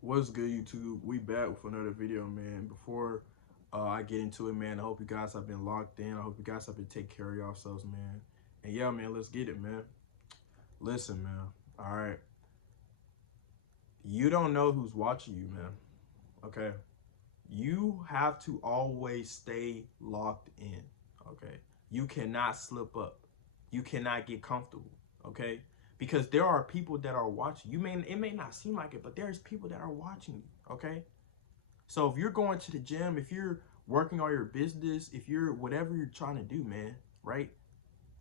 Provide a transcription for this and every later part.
What's good, YouTube? We back with another video, man. Before I get into it, man, I hope you guys have been locked in. I hope you guys have been taking care of yourselves, man. And yeah, man, let's get it, man. Listen, man. All right, you don't know who's watching you, man. Okay, you have to always stay locked in. Okay, you cannot slip up. You cannot get comfortable. Okay, because there are people that are watching. It may not seem like it, but there's people that are watching you. Okay. So if you're going to the gym, if you're working on your business, if you're whatever you're trying to do, man, right?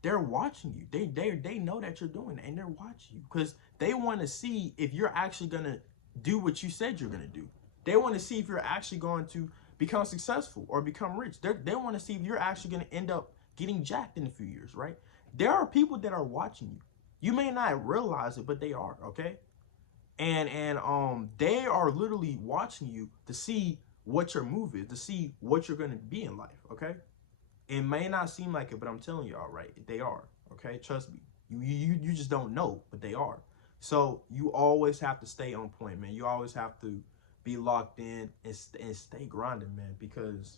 They're watching you. They know that you're doing it, and they're watching you because they want to see if you're actually gonna do what you said you're gonna do. They want to see if you're actually going to become successful or become rich. They want to see if you're actually gonna end up getting jacked in a few years, right? There are people that are watching you. You may not realize it, but they are, okay? And they are literally watching you to see what your move is, to see what you're gonna be in life. Okay, it may not seem like it, but I'm telling y'all, right? They are. Okay, trust me. You just don't know, but they are. So you always have to stay on point, man. You always have to be locked in and stay grinding, man, because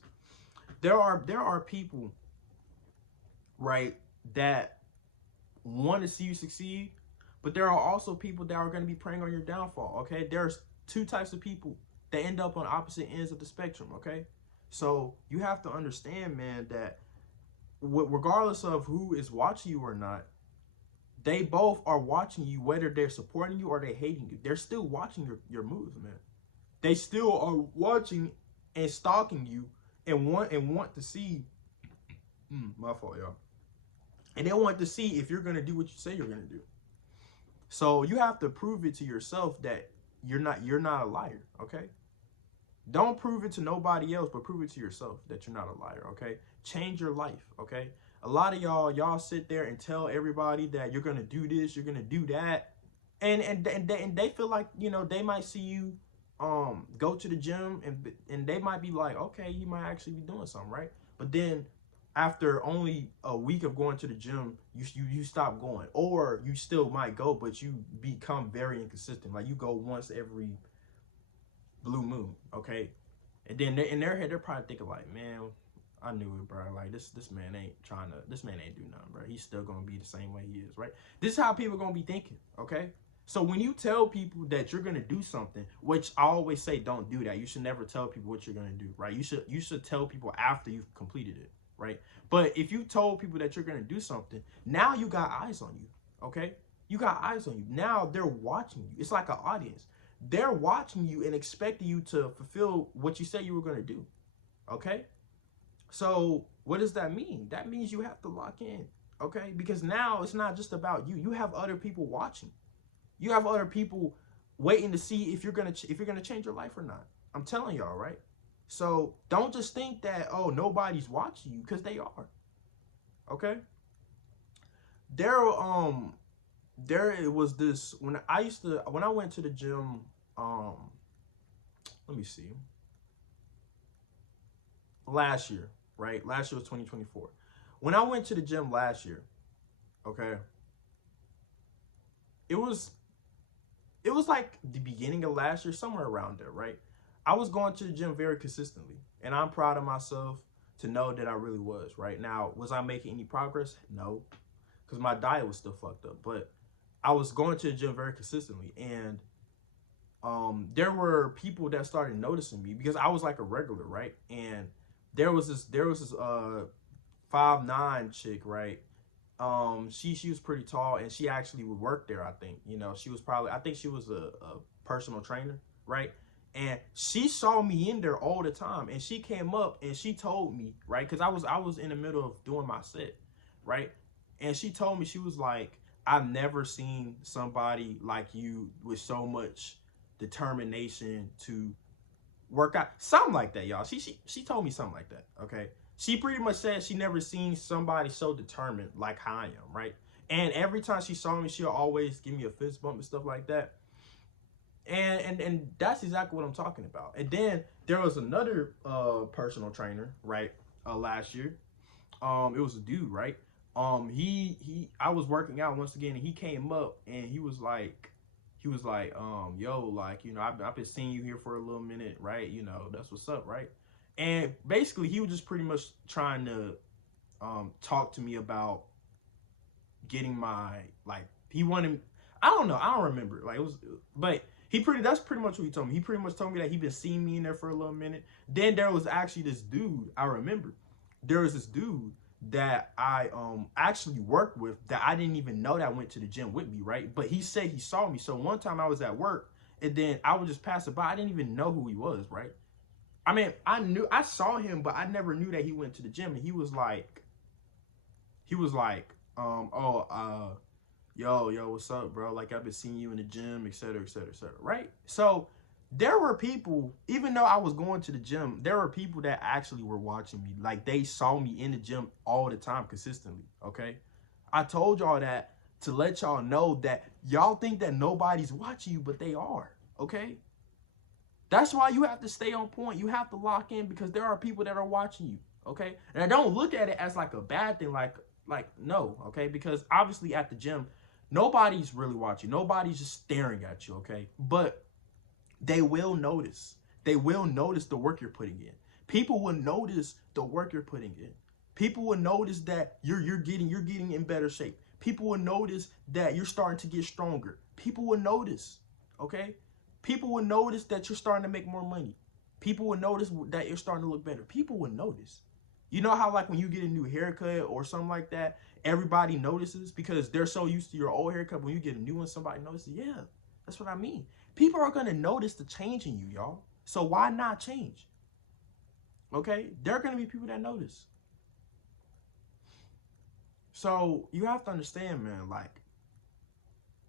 there are people, right, that want to see you succeed, but there are also people that are going to be preying on your downfall. Okay, there's two types of people that end up on opposite ends of the spectrum. Okay, so you have to understand, man, that regardless of who is watching you or not, they both are watching you, whether they're supporting you or they hating you. They're still watching your moves, man. They still are watching and stalking you and want to see. My fault, y'all. And they want to see if you're gonna do what you say you're gonna do. So you have to prove it to yourself that you're not a liar, okay? Don't prove it to nobody else, but prove it to yourself that you're not a liar, okay? Change your life, okay? A lot of y'all sit there and tell everybody that you're gonna do this, you're gonna do that, and they feel like they might see you go to the gym and they might be like, okay, he might actually be doing something, right? But then after only a week of going to the gym, you stop going, or you still might go, but you become very inconsistent. Like you go once every blue moon, okay? And then in their head, they're probably thinking like, man, I knew it, bro. Like this man ain't do nothing, bro. He's still gonna be the same way he is, right? This is how people gonna be thinking, okay? So when you tell people that you're gonna do something, which I always say, don't do that. You should never tell people what you're gonna do, right? You should tell people after you've completed it, right? But if you told people that you're gonna do something, now you got eyes on you, okay? You got eyes on you. Now they're watching you. It's like an audience. They're watching you and expecting you to fulfill what you said you were gonna do, okay? So what does that mean? That means you have to lock in, okay? Because now it's not just about you. You have other people watching. You have other people waiting to see if you're gonna change your life or not. I'm telling y'all, right? So don't just think that, oh, nobody's watching you, because they are. Okay. There there it was this when I went to the gym. Let me see, last year, right? Last year was 2024. When I went to the gym last year, okay, it was it was like the beginning of last year, somewhere around there, right? I was going to the gym very consistently, and I'm proud of myself to know that I really was. Right now, was I making any progress? No, because my diet was still fucked up. But I was going to the gym very consistently, and there were people that started noticing me because I was like a regular, right? And there was this 5'9" chick, right? She was pretty tall, and she actually would work there. I think she was probably, I think she was a personal trainer, right? And she saw me in there all the time, and she came up and she told me, right, because I was in the middle of doing my set, right, and she told me, she was like, I've never seen somebody like you with so much determination to work out, something like that, y'all. She told me something like that. Okay, she pretty much said she never seen somebody so determined like how I am, right? And every time she saw me, she'll always give me a fist bump and stuff like that. And that's exactly what I'm talking about. And then there was another personal trainer, right? Last year, it was a dude, right? He I was working out once again, and he came up and he was like, he was like, yo, like, you know, I've been seeing you here for a little minute, right? You know, that's what's up, right? And basically, he was just pretty much trying to talk to me about getting my, like, he wanted, I don't know, I don't remember, like, it was, but that's pretty much what he told me. He pretty much told me that he been seeing me in there for a little minute. Then there was actually this dude, I remember, there was this dude that I actually worked with that I didn't even know that went to the gym with me, right? But he said he saw me. So one time I was at work and then I was just passing by. I didn't even know who he was, right? I mean, I saw him, but I never knew that he went to the gym. And he was like, yo, what's up, bro? Like, I've been seeing you in the gym, et cetera, et cetera, et cetera, right? So there were people, even though I was going to the gym, there were people that actually were watching me. Like, they saw me in the gym all the time, consistently, okay? I told y'all that to let y'all know that y'all think that nobody's watching you, but they are, okay? That's why you have to stay on point. You have to lock in because there are people that are watching you, okay? And I don't look at it as like a bad thing, like no, okay? Because obviously at the gym, nobody's really watching. Nobody's just staring at you, okay? But they will notice. They will notice the work you're putting in. People will notice the work you're putting in. People will notice that you're getting in better shape. People will notice that you're starting to get stronger. People will notice, okay? People will notice that you're starting to make more money. People will notice that you're starting to look better. People will notice. You know how, like, when you get a new haircut or something like that, everybody notices because they're so used to your old haircut. When you get a new one, somebody notices. Yeah, that's what I mean. People are going to notice the change in you, y'all. So why not change? Okay? There are going to be people that notice. So you have to understand, man, like,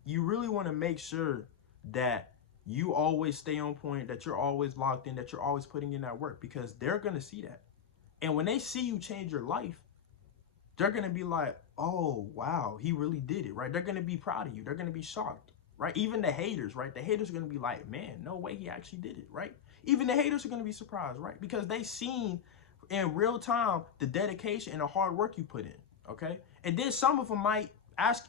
you really want to make sure that you always stay on point, that you're always locked in, that you're always putting in that work because they're going to see that. And when they see you change your life, they're going to be like, oh, wow, he really did it, right? They're going to be proud of you. They're going to be shocked, right? Even the haters, right? The haters are going to be like, man, no way he actually did it, right? Even the haters are going to be surprised, right? Because they seen in real time the dedication and the hard work you put in, okay? And then some of them might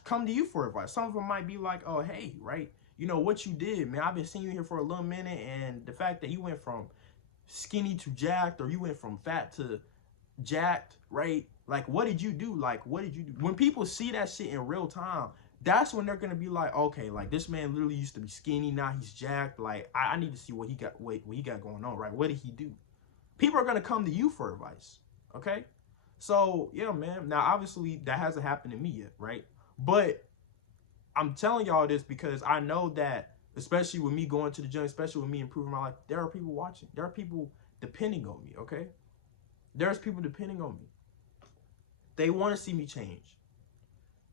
come to you for advice. Some of them might be like, oh, hey, right? You know what you did, man. I've been seeing you here for a little minute, and the fact that you went from skinny to jacked, or you went from fat to jacked, right? Like, what did you do? Like, what did you do? When people see that shit in real time, that's when they're gonna be like, okay, like, this man literally used to be skinny, now he's jacked. Like, I need to see what he got, what he got going on, right? What did he do? People are gonna come to you for advice, okay? So yeah, man. Now, obviously, that hasn't happened to me yet, right? But I'm telling y'all this because I know that, especially with me going to the gym, especially with me improving my life, there are people watching. There are people depending on me, okay? There's people depending on me. They want to see me change.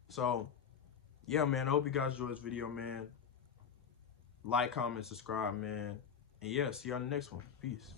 So, yeah, man, I hope you guys enjoyed this video, man. Like, comment, subscribe, man. And yeah, see you on the next one. Peace.